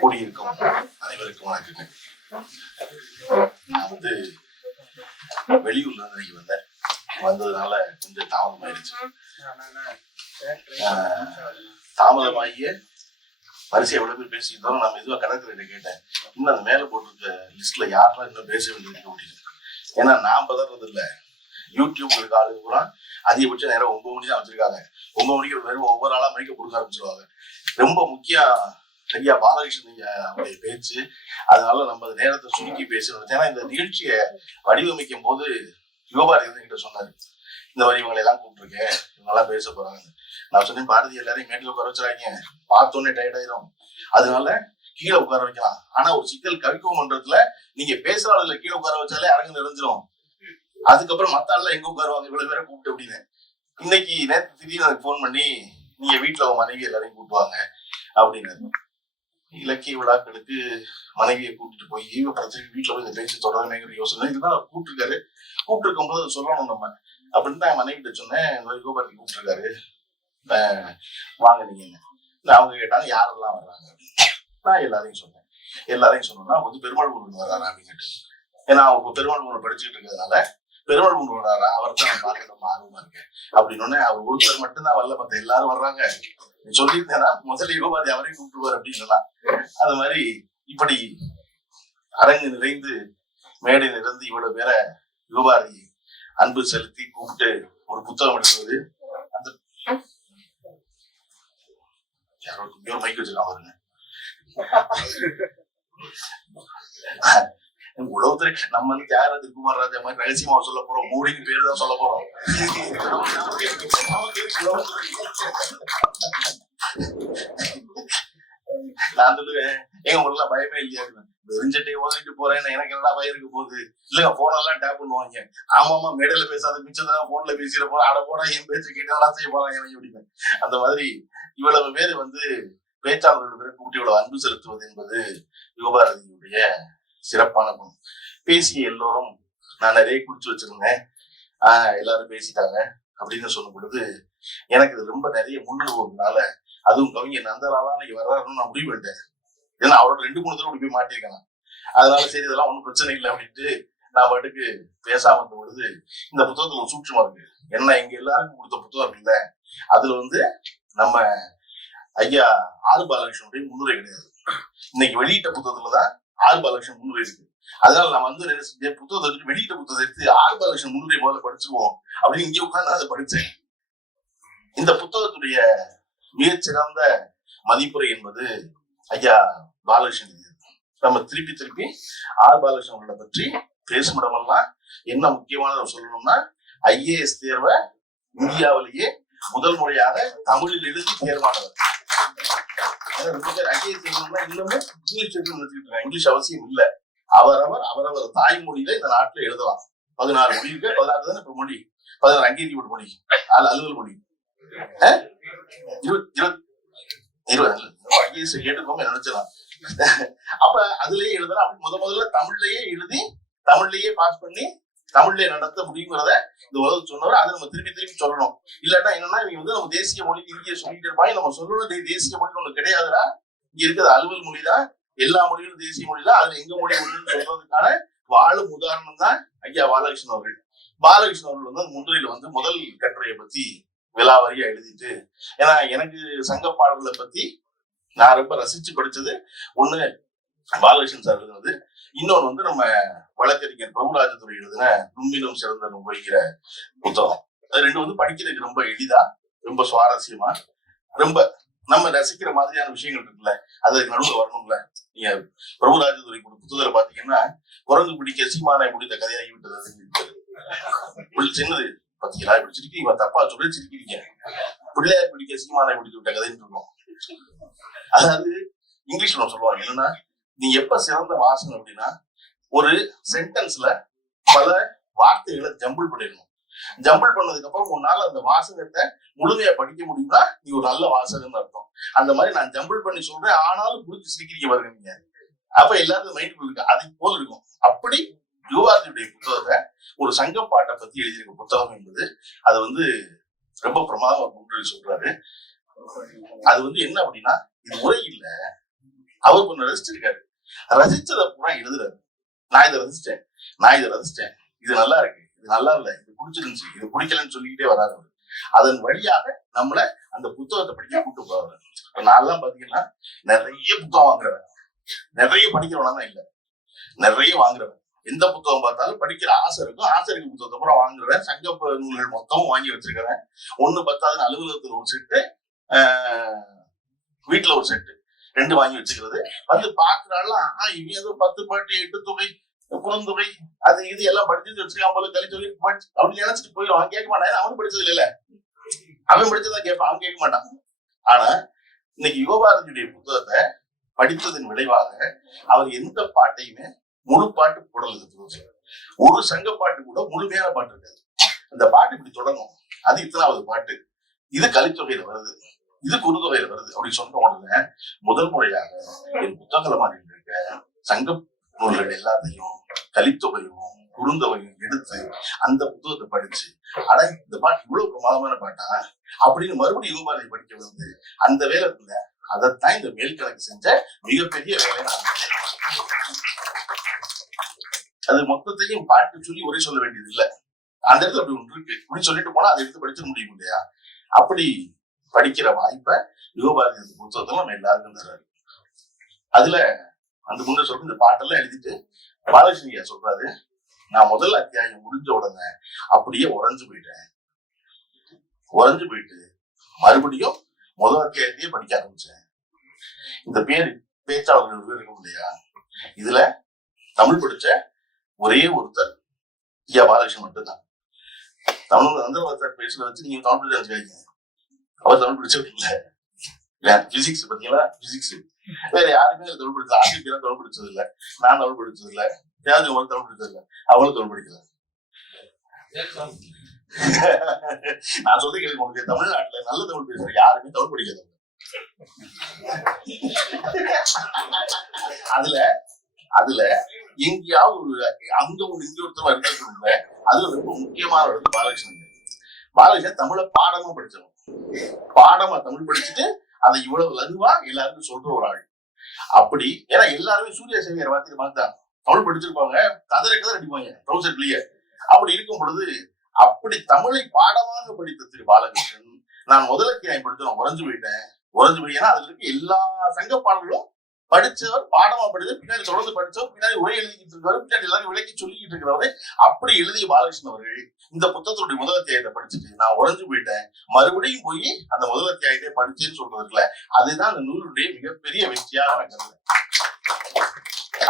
கூடியிருக்கும். அனைவருக்கும் வணக்கங்க நான் வந்து வெளியூர்ல இருந்து இன்னைக்கு வந்தேன். வந்ததுனால கொஞ்சம் தாமதமாயிருச்சு ஆஹ், தாமதமாகிய வரிசை எவ்வளவு பேர் பேசியிருந்தோம் நான் மெதுவாக கணக்கு கேட்டேன். இன்னும் அந்த மேல போட்டிருக்க லிஸ்ட்ல யாரெல்லாம் இன்னும் பேச வேண்டியது அப்படின்னு ஏன்னா நான் பதறது இல்லை. யூடியூப் இருக்க ஆளுங்க பூரா. அதிகபட்சம் நேரம் ஒன்பது மணி தான் வச்சிருக்காங்க. ஒன்பது மணிக்கு வெறும் ஒவ்வொரு ஆளா மணிக்கு கொடுக்க ஆரம்பிச்சிருவாங்க. ரொம்ப முக்கியம் ஐயா பாலகிருஷ்ணன் ஐயா அவருடைய பேச்சு அதனால நம்ம நேரத்தை சுருக்கி பேசணும். ஏன்னா இந்த நிகழ்ச்சியை வடிவமைக்கும் போது யுவபாரதி கிட்ட சொன்னாரு இந்த மாதிரி இவங்களை எல்லாம் கூப்பிட்டுருக்கேன் இவங்க எல்லாம் பேச போறாங்க. நான் சொன்னேன் பாரதி எல்லாரையும் மேட்டில் உட்கார வச்சுறாங்க பார்த்தோன்னே டயர்ட் ஆயிரும் அதனால கீழே உட்கார வைக்கலாம். ஆனா ஒரு சிக்கல் கவிக்கும் மன்றத்துல நீங்க பேசுற ஆளுல கீழே உட்கார வச்சாலே அரங்கு நிறைஞ்சிரும். அதுக்கப்புறம் மத்த ஆள்லாம் எங்க உட்காருவாங்க? இவ்வளவு பேரை கூப்பிட்டு அப்படின்னு. இன்னைக்கு நேற்று திடீர்னு எனக்கு ஃபோன் பண்ணி நீங்க வீட்டுல உங்க மனைவி எல்லாரையும் கூப்பிடுவாங்க. அப்படின்னு இலக்கிய விழாக்களுக்கு மனைவியை கூட்டிட்டு போய் அப்புறம் வீட்டுல போய் இந்த பேச்சு தொடரணுங்கிற யோசனை. இதுதான் அவர் கூப்பிட்டுருக்காரு. கூப்பிட்டு போது சொல்லணும் நம்ம. அப்படின்னு நான் மனைவிட்ட சொன்னேன். இந்த மாதிரி கோபாலி கூப்பிட்டுருக்காரு. ஆஹ் வாங்க நீங்க நான் அவங்க கேட்டாங்க யாரெல்லாம் வர்றாங்க? அப்படின்னு நான் எல்லாரையும் சொன்னேன். எல்லாரையும் சொன்னோம்னா வந்து பெருமாள் முருகன் வர்றாரா? அப்படின்னு ஏன்னா அவங்க பெருமாள் முருகன் படிச்சுட்டு இருக்கிறதுனால பெருமாள் முருகன் வர்றாரா? அவர் தான் பார்க்க ரொம்ப ஆர்வமா இருக்கேன். அப்படின்னு அவர் ஒருத்தர் மட்டும்தான் வரல பார்த்தேன் எல்லாரும் வர்றாங்க. சொல்லியிருந்தேன்னா முதல்ல யோகாதி அவரையும் கூப்பிடுவார் அப்படின்னு அது மாதிரி இப்படி அரங்கு நிறைந்து மேடை நிறைந்து இவ்வளவு பேரை யுகபாதி அன்பு செலுத்தி கூப்பிட்டு ஒரு புத்தகம் எடுக்கிறது அந்த யாரோ இன்னொரு மைக் வச்சிருக்கான் பாருங்க. உளவுத்துறை நம்ம வந்து அது குமார் ராஜா மாதிரி ரகசியமா சொல்ல போறோம்? மோடிக்கு பேர் தான் சொல்ல போறோம். நான் சொல்லுவேன் எங்க உங்களுக்கு பயமே இல்லையா? வெறிஞ்சட்டை ஓதிட்டு போறேன் எனக்கு என்னடா பயம் இருக்க போகுது? இல்லங்க போன் எல்லாம் டேப் பண்ணுவாங்க. ஆமாமா மேடையில பேசாத மிச்சதான் போன்ல பேசிட போறேன். அட போனா என் பேச்சு கேட்டு நல்லா செய்ய போறான் எவன் அப்படின்னு அந்த மாதிரி இவ்வளவு பேர் வந்து பேச்சாளர்கள் பேரை கூட்டி இவ்வளவு அன்பு செலுத்துவது என்பது யுவபாரதியுடைய சிறப்பான குணம். பேசி எல்லோரும் நான் நிறைய குடிச்சு வச்சிருந்தேன். ஆஹ் எல்லாரும் பேசிட்டாங்க அப்படின்னு சொல்லும் பொழுது எனக்கு இது ரொம்ப நிறைய முன்னனுபவம்னால அதுவும் கவிஞர் நந்தலாலாம் இன்னைக்கு வர்றாருன்னு நான் முடிவு பண்ணிட்டேன். ஏன்னா அவரோட ரெண்டு மூணு தடவை போய் மாட்டிருக்கலாம் அதனால சரி இதெல்லாம் ஒன்றும் பிரச்சனை இல்லை அப்படின்ட்டு நான் பாட்டுக்கு பேசாம இருந்த பொழுது இந்த புத்தகத்துல ஒரு சூட்சமா இருக்கு. என்ன எங்க எல்லாருக்கும் கொடுத்த புத்தகம் இல்ல அதுல வந்து நம்ம ஐயா ஆறு பாலகிருஷ்ணனுடைய முன்னுரை கிடையாது. இன்னைக்கு வெளியிட்ட புத்தகத்துலதான் ஆறு லட்சம் முன்னுரை இருக்கு. அதனால நான் வந்து என்ன செஞ்சேன் புத்தகத்தை எடுத்து வெளியிட்ட புத்தகத்தை எடுத்து ஆறு லட்சம் முன்னுரை முதல்ல படிச்சிருவோம் அப்படின்னு இங்கே உட்கார்ந்து அதை படிச்சேன். இந்த புத்தகத்துடைய மிகச்சிறந்த மதிப்புரை என்பது ஐயா பாலகிருஷ்ணன் நம்ம திருப்பி திருப்பி ஆர் பாலகிருஷ்ணன் அவர்களை பற்றி பேசும் இடமெல்லாம் என்ன முக்கியமானது சொல்லணும்னா ஐஏஎஸ் தேர்வை இந்தியாவிலேயே முதல் முறையாக தமிழில் எழுதி தேர்வானவர். ஏன்னா இங்கிலீஷ் தேர்வு இருக்காங்க இங்கிலீஷ் அவசியம் இல்லை. அவரவர் அவரவர் தாய்மொழியில இந்த நாட்டுல எழுதலாம். பதினாறு மொழி இருக்கு பதினாறு தானே இப்ப மொழி? பதினாறு அங்கீகரிக்கப்பட்ட மொழி. அது அலுவல் மொழி. அஹ்? இருபது இருபது இருபது ஐஏஎஸ் கேட்டுக்கோங்க நினைச்சலாம் அப்ப அதுலயே எழுதலாம். அப்படி முத முதல்ல தமிழ்லயே எழுதி தமிழ்லயே பாஸ் பண்ணி தமிழ்ல நடத்த முடியுங்கிறத இந்த உலகம் சொன்னவர் அதை நம்ம திருப்பி திருப்பி சொல்லணும். இல்லைன்னா என்னன்னா இவங்க வந்து நம்ம தேசிய மொழி இந்திய சொல்லிட்டு இருப்பாங்க. நம்ம சொல்லணும் தேசிய மொழி ஒண்ணு கிடையாதுடா. இங்க இருக்கிறது அலுவல் மொழி தான் எல்லா மொழிகளும் தேசிய மொழி தான் அதுல எங்க மொழி ஒண்ணுன்னு சொல்றதுக்கான வாழும் உதாரணம் தான் ஐயா பாலகிருஷ்ணன் அவர்கள். பாலகிருஷ்ணன் அவர்கள் வந்து முன்னுரையில வந்து முதல் கட்டுரையை பத்தி விலாவாரியா எழுதிட்டு ஏன்னா எனக்கு சங்க பாடல்களை பத்தி நான் ரொம்ப ரசிச்சு படிச்சது ஒண்ணு பாலகிருஷ்ணன் சார் எழுதுனது. இன்னொன்னு வந்து நம்ம வழக்கறிஞர் பிரபுராஜத்துறை எழுதின நுண்மினும் சிறந்த வைக்கிற புத்தகம். அது ரெண்டு வந்து படிக்கிறதுக்கு ரொம்ப எளிதா ரொம்ப சுவாரஸ்யமா ரொம்ப நம்ம ரசிக்கிற மாதிரியான விஷயங்கள் இருக்குல்ல அது நடுவில் வரணும்ல. நீங்க பிரபுராஜத்துறை புத்தகத்துல பாத்தீங்கன்னா குரங்கு பிடிக்க சீமானாய் முடிந்த கதையாகி விட்டது சின்னது பாத்தீங்களா? இப்படி சிரிக்கிறீங்க தப்பா சொல்லி சிரிக்கிறீங்க. பிள்ளையார் பிடிக்க சீமானாய் பிடித்து விட்ட கதைன்னு சொல்லுவோம் அதாவது இங்கிலீஷ்ல சொல்லுவாங்க என்னன்னா நீ எப்ப சிறந்த வாசகம் அப்படின்னா ஒரு சென்டென்ஸ்ல பல வார்த்தைகளை ஜம்பிள் பண்ணிடணும். ஜம்பிள் பண்ணதுக்கு அப்புறம் உன்னால அந்த வாசகத்தை முழுமையா படிக்க முடியும்னா நீ ஒரு நல்ல வாசகம்னு அர்த்தம். அந்த மாதிரி நான் ஜம்பிள் பண்ணி சொல்றேன். ஆனாலும் புரிஞ்சு சிரிக்கிறீங்க பாருங்க நீங்க. அப்ப எல்லாருக்கும் மைண்ட் இருக்கு அது போல இருக்கும். அப்படி யுவாதியுடைய புத்தகத்தை ஒரு சங்கப்பாட்டை பத்தி எழுதியிருக்க புத்தகம் என்பது அது வந்து ரொம்ப பிரமாதமா முன்னுரை சொல்றாரு. அது வந்து என்ன அப்படின்னா இது உரை இல்ல. அவர் கொஞ்சம் ரசிச்சிருக்காரு. ரசிச்சதை பூரா எழுதுறாரு. நான் இதை ரசிச்சேன் நான் இதை ரசிச்சேன் இது நல்லா இருக்கு. இது நல்லா இல்லை. இது பிடிச்சிருந்துச்சு இது பிடிக்கலன்னு சொல்லிக்கிட்டே வராதவர் அதன் வழியாக நம்மள அந்த புத்தகத்தை படிக்க கூட்டு போறாரு. நான்லாம் பாத்தீங்கன்னா நிறைய புத்தகம் வாங்குறவன். நிறைய படிக்கிறவனா இல்ல. நிறைய வாங்குறவன். எந்த புத்தகம் பார்த்தாலும் படிக்கிற ஆசை இருக்கும். ஆசை இருக்க புத்தகத்தை பூரா வாங்குறேன் சங்க நூல்கள் மொத்தமும் வாங்கி வச்சிருக்கிறேன் ஒண்ணு பத்தாவது அலுவலகத்துல ஒரு செட்டு வீட்டுல ஒரு செட்டு. ரெண்டு வாங்கி வச்சுக்கிறது. வந்து பாக்குறாள்லாம் ஆஹ் இவன் ஏதோ பத்து பாட்டு எட்டு தொகை குறுந்தொகை அது இது எல்லாம் படிச்சு வச்சிருக்கான் போல கலித்தொகை படிச்சு அப்படி நினைச்சிட்டு போயிடும் அவன் கேட்க மாட்டான். அவனும் படிச்சது இல்லைல்ல. அவன் படிச்சதான் கேட்பான். அவன் கேட்க மாட்டான். ஆனா இன்னைக்கு யுகபாரதியுடைய புத்தகத்தை படித்ததன் விளைவாக அவர் எந்த பாட்டையுமே முழு பாட்டு போடல இந்த ஒரு சங்க பாட்டு கூட முழுமையான பாட்டு இருக்காது. அந்த பாட்டு இப்படி தொடங்கும். அது இத்தனாவது பாட்டு. இது கலித்தொகையில வருது. இது குறுந்தொகையில வருது. அப்படின்னு சொன்ன உடனே முதல் முறையாக என் புத்தகங்களை மாதிரி இருக்க சங்க நூல்கள் எல்லாத்தையும் கலித்தொகையும் குறுந்தொகையும் எடுத்து அந்த புத்தகத்தை படிச்சு அட இந்த பாட்டு இவ்வளவு பிரமாதமான பாட்டா? அப்படின்னு மறுபடியும் யுகபாரதி படிக்க வந்து அந்த வேலை இருக்குல்ல அதைத்தான் இந்த மேல்கணக்கு செஞ்ச மிகப்பெரிய வேலை நான் அது மொத்தத்தையும் பாட்டு சொல்லி ஒரே சொல்ல வேண்டியது இல்லை அந்த இடத்துல அப்படி ஒன்று இருக்கு. இப்படி சொல்லிட்டு போனா அதை எடுத்து படிச்சிட முடியும் இல்லையா? அப்படி படிக்கிற வாய்ப்பை யுகபாரதி அந்த புத்தகத்துல நம்ம எல்லாருக்கும் தர்றாரு. அதுல அந்த முன்ன சொல்ற இந்த பாட்டெல்லாம் எழுதிட்டு பாலகிருஷ்ண ஐயா சொல்றாரு நான் முதல் அத்தியாயம் முடிஞ்ச உடனே அப்படியே உறைஞ்சு போயிட்டேன். உறைஞ்சு போயிட்டு மறுபடியும் முதல் அத்தியாயத்தையே படிக்க ஆரம்பிச்சேன். இந்த பேர் பேச்சாளர்கள் பேர் இருக்கும் இல்லையா? இதுல தமிழ் படிச்ச ஒரே ஒருத்தர் ஐயா பாலகிருஷ்ணன் மட்டும்தான். தமிழ் அந்த பேசுல வச்சு நீங்க தமிழ் படிச்சு வச்சுக்காதீங்க அவர் தமிழ் படிச்சவர் இல்ல. பிசிக்ஸ் பாத்தீங்களா பிசிக்ஸ் வேற யாருமே தமிழ் படிச்சது ஆசிரியர் தமிழ் படிச்சது இல்ல நான் தமிழ் படிச்சது இல்ல யாரும் அவளும் தமிழ் படிச்சது இல்ல அவளும் தமிழ் படிக்கல. நான் சொல்ல கேள்வி உங்களுக்கு தமிழ்நாட்டுல நல்ல தமிழ் பேசுற யாருமே தமிழ் படிக்காதவங்க. அதுல அதுல எங்கேயாவது ஒரு அங்க ஒண்ணு இங்க ஒருத்தர் இருக்கணும்ல அதுல ரொம்ப முக்கியமான ஒரு பாலகிருஷ்ணன். பாலகிருஷ்ணன் தமிழ பாடமும் படிச்சவங்க பாடமா தமிழ் படிச்சுட்டு அதை இவ்வளவு லகுவா எல்லாருக்கும் சொல்ற ஒரு ஆள். அப்படி ஏன்னா எல்லாருமே சூர்யா சேவியர் பார்த்து பார்த்தான் தமிழ் படிச்சிருப்பாங்க கதற கதற அடிப்பாங்க ட்ரௌசர்லயே அப்படி இருக்கும் பொழுது அப்படி தமிழை பாடமாக படித்த திரு பாலகிருஷ்ணன் நான் முதல் அத்தியாயம் படித்து நான் உறைஞ்சு போயிட்டேன். உறைஞ்சு போய் ஏன்னா அதுல இருக்க எல்லா சங்க பாடல்களும் படிச்சவர் பாடமா படிச்சு பின்னாடி தொடர்ந்து படிச்சவர் பின்னாடி உரை எழுதிக்கிட்டு இருக்காரு பின்னாடி எல்லாரும் விளக்கி சொல்லிக்கிட்டு இருக்கிறவரு. அப்படி எழுதிய பாலகிருஷ்ணன் அவர்கள் இந்த புத்தகத்துடைய முதல் அத்தியாயத்தை படிச்சுட்டு நான் உறைஞ்சு போயிட்டேன். மறுபடியும் போய் அந்த முதல் அத்தியாயத்தை படிச்சேன்னு சொல்றதுல அதுதான் அந்த நூலுடைய மிகப்பெரிய வெற்றியாக நான் கருதுறேன்.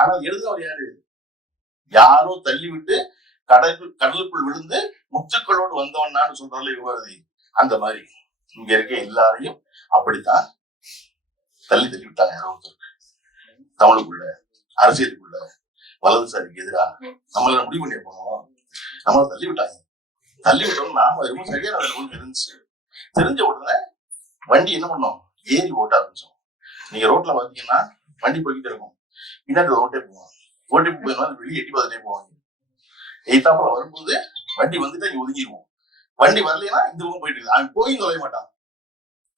ஆனால் எழுதுனவர் யாரு? யாரோ தள்ளி விட்டு கடலுக்குள் கடலுக்குள் விழுந்து முத்துக்களோடு வந்தவனான்னு சொல்றாரு யுவதி அந்த மாதிரி. இங்க இருக்க எல்லாரையும் அப்படித்தான் தள்ளி தள்ளி விட்டாங்க யாரோ ஒருத்தருக்கு தமிழுக்குள்ள அரசியலுக்குள்ள வலதுசாரிக்கு எதிராக நம்மள முடிவு பண்ணி போனோம். நம்மள தள்ளி விட்டாங்க. தள்ளி விட்டோம்னா நாம ரொம்ப சரியான வேலை தெரிஞ்சு தெரிஞ்ச உடனே வண்டி என்ன பண்ணோம்? ஏறி ஓட்ட ஆரம்பிச்சோம். நீங்க ரோட்ல பாத்தீங்கன்னா வண்டி போய்கிட்டே இருக்கும். பின்னாடி ரோட்டே போவோம் ஓட்டி போயிருந்தா வெளியே எட்டி பார்த்துட்டே போவாங்க. எய்தாப்புல வரும்போது வண்டி வந்துட்டு இங்க ஒதுங்கிடுவோம் வண்டி வரலைன்னா இந்த பக்கம் போயிட்டு இருக்கு அவன் போய் தொலைய மாட்டான்.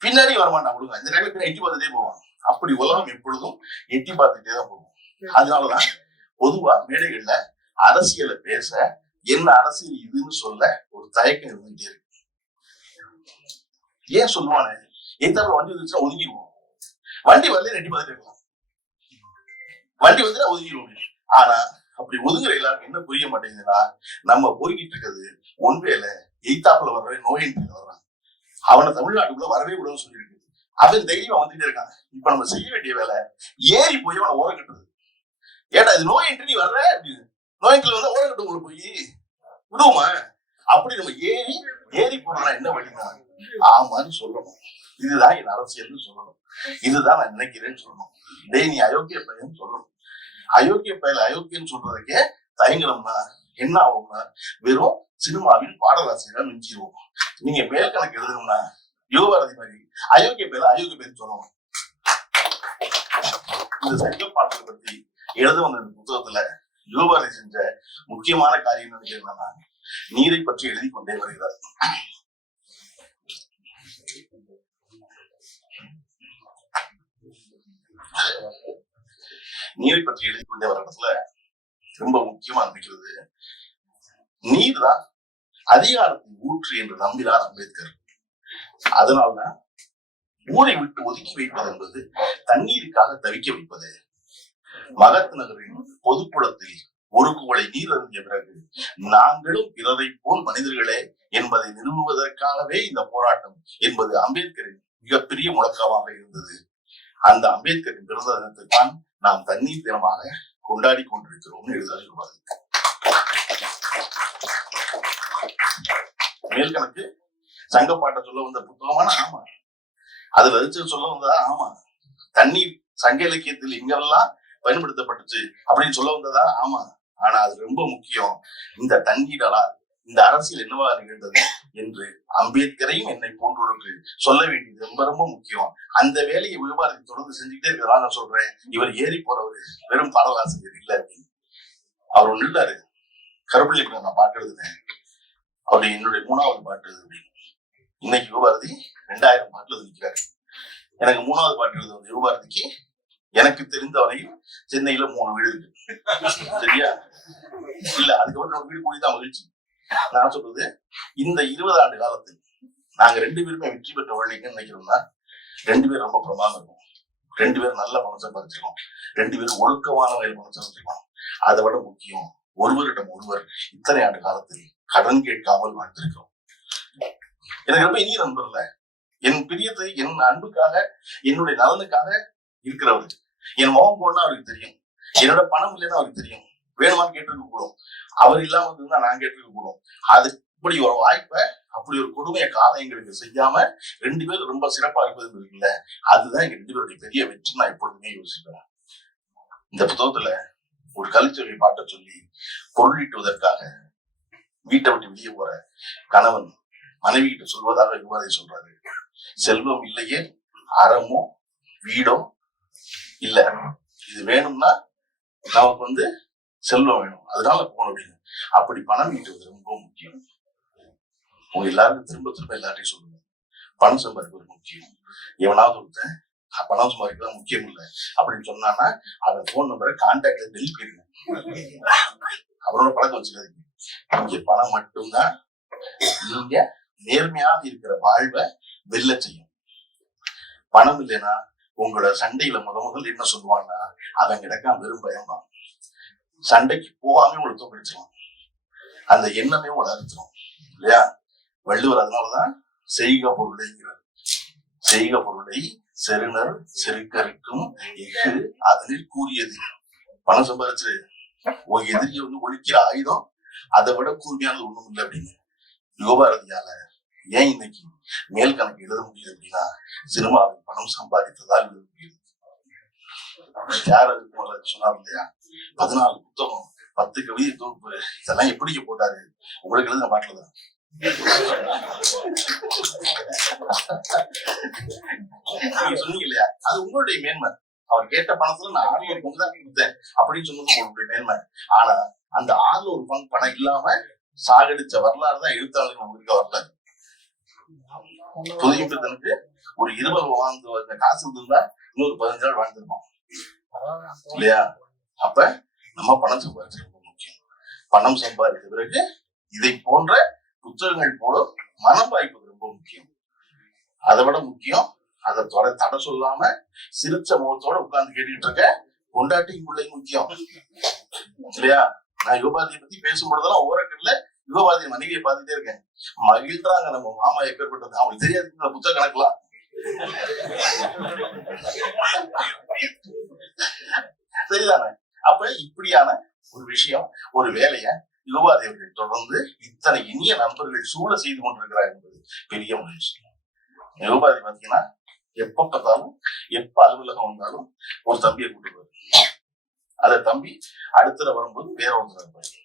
பின்னாடி வர மாட்டான் ஒழுங்கா இந்த டைம்ல பின்னாடி எட்டி பார்த்துட்டே போவான். அப்படி உலகம் எப்பொழுதும் எட்டி பார்த்துட்டே தான் போகும். அதனாலதான் பொதுவா மேடைகள்ல அரசியலை பேச என்ன அரசியல் இதுன்னு சொல்ல ஒரு தயக்கம் இருந்துட்டே இருக்கு. ஏன் சொல்லுவானே? எய்தாப்புல வண்டி வந்துச்சுன்னா ஒதுங்கிடுவோம். வண்டி வரல எட்டி பார்த்துட்டே இருக்கலாம். வண்டி வந்துட்டா ஒதுங்கிடுவோம் ஆனா அப்படி ஒதுங்குற எல்லாருக்கும் என்ன புரிய மாட்டேங்குதுன்னா நம்ம போய்கிட்டு இருக்கிறது ஒன்வேல எய்தாப்புல வர்றவன் நோய் என்ட்ரில வர்றான். அவனை தமிழ்நாட்டுக்குள்ள வரவே கூடாதுன்னு சொல்லியிருக்கு. அவன் தைரியமா வந்துட்டே இருக்கான். இப்ப நம்ம செய்ய வேண்டிய வேலை ஏறி போய் அவனை ஓரம் கட்டுறது. ஏடா இது நோய் என்று நீ வர்ற? அப்படின்னு. நோய் வந்து வந்தா கட்டு போய் விடுவோமா? அப்படி நம்ம ஏறி ஏறி போனா என்ன வழினா ஆமான்னு சொல்லணும். இதுதான் என் அரசியல்னு சொல்லணும். இதுதான் நான் நினைக்கிறேன்னு சொல்லணும். டேய் நீ அயோக்கிய பையன் சொல்லணும். அயோக்கிய பையல அயோக்கியன்னு சொல்றதுக்கே தயங்குறோம்னா என்ன ஆகும்னா வெறும் சினிமாவின் பாடலாசிரியராக மிஞ்சிருவோம். நீங்க மேல் கணக்கு எழுதணும்னா யுவபாரதி மாதிரி. அயோக்கிய பேர் அயோக்கிய பேர் சொல்லணும் இந்த சங்க பாடல்களை பத்தி எழுத வந்த இந்த புத்தகத்துல யுவபாரதி செஞ்ச முக்கியமான காரியம் என்னன்னா நீரை பற்றி எழுதி கொண்டே வருகிறார். நீரை பற்றி எழுதி கொண்டே வர இடத்துல ரொம்ப முக்கியமா நினைக்கிறது நீர் தான் அதிகாரத்தின் ஊற்று என்று நம்பினார் அம்பேத்கர். அதனால்தான் ஊரை விட்டு ஒதுக்கி வைப்பது என்பது தண்ணீருக்காக தவிக்க வைப்பது. மகத் நகரின் பொதுக்குளத்தில் ஒரு குவளை நீர் அருந்திய பிறகு நாங்களும் பிறரை போல் மனிதர்களே என்பதை நிறுவுவதற்காகவே இந்த போராட்டம் என்பது அம்பேத்கரின் மிகப்பெரிய முழக்கமாக இருந்தது. அந்த அம்பேத்கரின் பிறந்த தினத்தை நாம் தண்ணீர் தினமாக கொண்டாடி கொண்டிருக்கிறோம்னு எழுதாரி மேல்கணக்கு சங்கப்பாட்டை சொல்ல வந்த புத்தகமான ஆமா. அது வச்சு சொல்ல வந்ததா? ஆமா. தண்ணீர் சங்க இலக்கியத்தில் இங்கெல்லாம் பயன்படுத்தப்பட்டுச்சு அப்படின்னு சொல்ல வந்ததா? ஆமா. ஆனா அது ரொம்ப முக்கியம். இந்த தண்ணீரால் இந்த அரசியல் என்னவா நிகழ்ந்தது என்று அம்பேத்கரையும் என்னை போன்றோருக்கு சொல்ல வேண்டியது ரொம்ப ரொம்ப முக்கியம். அந்த வேலையை விவகாரத்தை தொடர்ந்து செஞ்சுக்கிட்டே இருக்கிறதா நான் சொல்றேன். இவர் ஏறி போறவர் வெறும் பாடலாசிரியர் இல்ல அப்படின்னு. அவர் ஒண்ணு இல்லாரு கருப்பள்ளி நான் பாட்டு எழுதுனேன் அவர் என்னுடைய மூணாவது பாட்டு அப்படின்னு இன்னைக்கு யுவபாரதி ரெண்டாயிரம் பாட்டுல நிற்கிறாரு எனக்கு மூணாவது பாட்டு எழுத வந்த யுவபாரதிக்கு எனக்கு தெரிந்த வரையும் சென்னையில மூணு வீடு இருக்கு. சரியா? இல்ல அதுக்கப்புறம் ஒரு வீடு கூடிதான் மகிழ்ச்சி. நான் சொல்றது இந்த இருபது ஆண்டு காலத்தில் நாங்க ரெண்டு பேருமே வெற்றி பெற்ற வழிங்கன்னு நினைக்கிறோம்னா ரெண்டு பேரும் ரொம்ப பிரமாதம் இருக்கும். ரெண்டு பேரும் நல்ல பணம் சம்பாதிச்சிருக்கோம் ரெண்டு பேரும் ஒழுக்கமான வகையில் பணம் சம்பாதிச்சிருக்கோம் அதை விட முக்கியம் ஒருவரிடம் ஒருவர் இத்தனை ஆண்டு காலத்தில் கடன் கேட்காமல் வாழ்ந்திருக்கிறோம். எனக்கு ரொம்ப இனிய நண்பர்ல என் பிரியத்தை என் அன்புக்காக என்னுடைய நலனுக்காக இருக்கிறவர். என் முகம் போனா அவருக்கு தெரியும். என்னோட பணம் இல்லைன்னா அவருக்கு தெரியும். வேணுமான்னு கேட்டிருக்க கூடும். அவர் இல்லாம இருந்தா நான் கேட்டிருக்க கூடும். அது இப்படி ஒரு வாய்ப்பை அப்படி ஒரு கொடுமையை காலம் எங்களுக்கு செய்யாம ரெண்டு பேரும் ரொம்ப சிறப்பா இருப்பது இருக்குல்ல அதுதான் எங்க ரெண்டு பேருடைய பெரிய வெற்றி. நான் எப்பொழுதுமே யோசிக்கிறேன் இந்த புத்தகத்துல ஒரு கலிச்சொல்லி பாட்ட சொல்லி பொருளீட்டுவதற்காக வீட்டை விட்டு வெளியே போற கணவன் மனைவி கிட்ட சொல்வதாக விவாதை சொல்றாரு. செல்வம் இல்லையே அறமோ வீடோ இல்ல. இது வேணும்னா நமக்கு வந்து செல்வம் வேணும். அதனால போகணும் அப்படின்னு. அப்படி பணம் ஈட்டுவது ரொம்ப முக்கியம். உங்க எல்லாருக்கும் திரும்ப திரும்ப எல்லார்ட்டையும் சொல்லுங்க. பணம் சம்பாதிப்பது முக்கியம். எவனாவது ஒருத்தன் பணம் சம்பாதிக்கிறது முக்கியம் இல்லை அப்படின்னு சொன்னான்னா அவன் ஃபோன் நம்பரை கான்டாக்ட்ல டெலிட் பண்ணிருங்க. அவரோட பழக்கம் வச்சுக்காதீங்க. இங்க பணம் மட்டும்தான் நீங்க நேர்மையாக இருக்கிற வாழ்வை வெல்ல செய்யும். பணம் இல்லைன்னா உங்களோட சண்டையில முத முதல்ல என்ன சொல்லுவான்னா அவன் கிடக்க வெறும் பயம்தான் சண்டைக்கு போகாம உங்களை தோக்கடிச்சிடும் அந்த எண்ணமே உங்களை அறுத்துரும். இல்லையா? வள்ளுவர் அதனாலதான் செய்க பொருளைங்கிறார். செய்க பொருளை செருணர் செருக்கருக்கும் எஃகு அதனில் கூறியது. பணம் சம்பாதிச்சு உன் எதிரிய வந்து ஒழிக்கிற ஆயுதம் அதை விட கூர்மையானது ஒண்ணும் இல்லை அப்படின்னு. யோபாரதியால ஏன் இன்னைக்கு மேல் கணக்கு எழுத முடியுது அப்படின்னா சினிமாவில் பணம் சம்பாதித்ததால் எழுத முடியுது யார் அதுக்கு சொன்னார் இல்லையா? பதினாலு புத்தகம் பத்து கவிதை தொகுப்பு இதெல்லாம் எப்படி போட்டாரு? உங்களுக்கு எழுதின பாட்டுல தான் நீங்க சொன்னீங்க இல்லையா அது உங்களுடைய மேன்மை. அவர் கேட்ட பணத்துல நான் ஆறு ஒரு பங்கு தான் கொடுத்தேன். அப்படின்னு சொன்னது உங்களுடைய மேன்மை. ஆனா அந்த ஆறுல ஒரு பங்கு பணம் இல்லாம சாகடிச்ச வரலாறு தான் எழுத்தாளர் நம்ம இருக்க வரலாறு புதுப்பித்தனுக்கு ஒரு இருபது வாழ்ந்து அந்த காசு இருந்தா இன்னொரு பதினஞ்சு நாள் வாழ்ந்துருப்போம் இல்லையா? அப்ப நம்ம பணம் சம்பாதிச்சு ரொம்ப முக்கியம். பணம் சம்பாதிச்ச பிறகு இதை போன்ற புத்தகங்கள் போல மனம் வாய்ப்பது ரொம்ப முக்கியம். அதை விட முக்கியம் அதை தொட தடை சொல்லாம சிரிச்ச முகத்தோட உட்கார்ந்து கேட்டுக்கிட்டு இருக்க கொண்டாட்டியும் பிள்ளையும் முக்கியம். இல்லையா? நான் யுகபாதியை பத்தி பேசும்பொழுதெல்லாம் ஓரக்கல்ல யுவபாரதி மனைவியை பார்த்துட்டே இருக்கேன். மகிழ்றாங்க நம்ம மாமா எப்பேற்பட்டது அவங்களுக்கு தெரியாது புத்தக கணக்கலாம் சரிதானே? அப்ப இப்படியான ஒரு விஷயம் ஒரு வேலைய யுவபாரதி அவர்கள் தொடர்ந்து இத்தனை இனிய நண்பர்கள் சூழ செய்து கொண்டிருக்கிறார் என்பது பெரிய மகிழ்ச்சி. யுவாதி பாத்தீங்கன்னா எப்ப பார்த்தாலும் எப்ப அலுவலகம் வந்தாலும் ஒரு தம்பியை கூட்டுவாரு அத தம்பி அடுத்த வரும்போது வேற ஒருத்தர் இருப்பாரு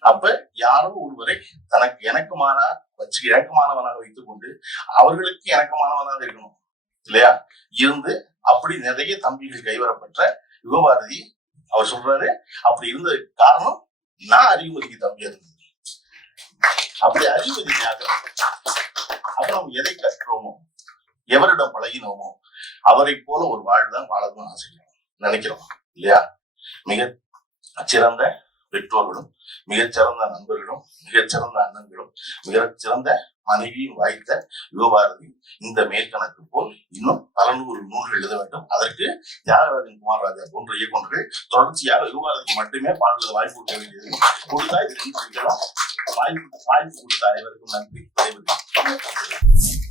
அப்ப யாரோ ஒருவரை தனக்கு எனக்குமானா வச்சு இணக்கமானவனாக வைத்துக் கொண்டு அவர்களுக்கு இணக்கமானவனாக இருக்கணும். இல்லையா? இருந்து அப்படி நிறைய தம்பிகள் கைவரப்பட்ட யுகபாரதி அவர் சொல்றாரு அப்படி இருந்த காரணம் நான் அறிவுமதிக்கு தம்பியா இருந்தது அப்படி அறிவுமதி ஞாபகம் அப்புறம் எதை கற்றோமோ எவரிடம் பழகினோமோ அவரை போல ஒரு வாழ்தான் வாழணும்னு ஆசைக்கிறோம் நினைக்கிறோம். இல்லையா? மிக சிறந்த பெற்றோர்களும் மிகச்சிறந்த நண்பர்களும் மிகச்சிறந்த அண்ணன்களும் மிகச்சிறந்த மனைவியும் வாய்த்த யுவபாரதி இந்த மேற்கணக்கு போல் இன்னும் பல நூறு நூல்கள் எழுத வேண்டும். அதற்கு தியாகராஜன் குமார் ராஜா போன்ற இயக்குநர்கள் தொடர்ச்சியாக யுவபாரதிக்கு மட்டுமே பாடல வாய்ப்பு கொடுக்க வேண்டியது. கொடுத்தா இது வாய்ப்பு வாய்ப்பு கொடுத்த அனைவருக்கும் நன்றி. விடைபெறுகிறேன்.